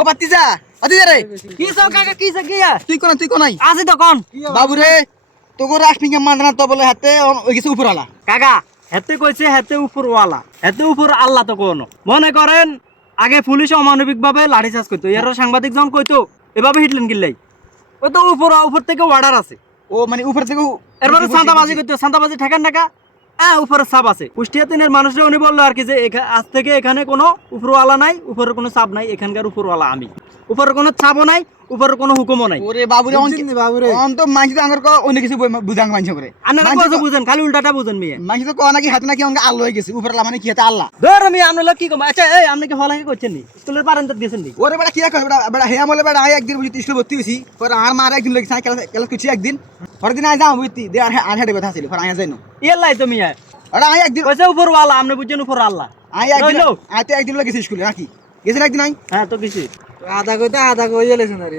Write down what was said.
ও পাতিজা রে কি সব কাকা কি সব কি তুই কোনাই আছে তো কোন বাবু রে তোকে রাসমিকে মাননা তো বলে হাতে ওই কিছু উপরওয়ালা কাকা হেতে কইছে হেতে উপরওয়ালা হেতে উপর আল্লাহ তো কোন মনে করেন আগে পুলিশ অমানবিক ভাবে লাঠিচার্জ করতো এর সাংবাদিক জন কইতো এভাবে হিটলেন কিল্লাই ও তো উপর থেকে অর্ডার আছে ও মানে উপর থেকে এরপরে সান্তাবাজি করতে সান্তাবাজি ঠেকান টাকা হ্যাঁ উপরে চাপ আছে কুষ্টিয়া তিনের মানুষরা উনি বললো আর কি যে আজ থেকে এখানে কোনো উপরওয়ালা নাই উপরে কোনো চাপ নাই এখানকার উপরওয়ালা আমি উপরে কোনো চাপও নাই উপরে কোনো হুকুমও নাই ওরে বাবুরে অন তো মানছি তো আঙ্গর অন্য কিছু বুঝাং মানছে করে আপনারা কথা বুঝেন খালি উল্টাটা বুঝেন মিয়া মানছি তো নাকি হাতে নাকি অঙ্গ আল্লাহ হয়ে গেছে উপরওয়ালা মানে কি হাতে আল্লাহ ধর আমি আপনারা কি কম আচ্ছা এই আপনি কি ফলাকে করছেন নি স্কুলের বারান্দাত দিয়েছেন নি ওরে বেটা কি কর বেটা হেয়া বলে বেটা আই একদিন বুঝি স্কুলে ভর্তি হইছি পর আর মার একদিন লাগি সাইকেল ক্লাস করছি একদিন পরের দিন আই যাও বুঝতি দে আর হেডে কথা ছিল পর আই যাইনো ইয়াল্লাই তো মিয়া ওরা আই একদিন কইছে উপরওয়ালা আপনি বুঝছেন উপর আল্লাহ আই একদিন আই তো একদিন লাগি স্কুলে নাকি গেছেন একদিন আই হ্যাঁ তো কিছু আধা কইতে আধা কই গেলেছেন আরে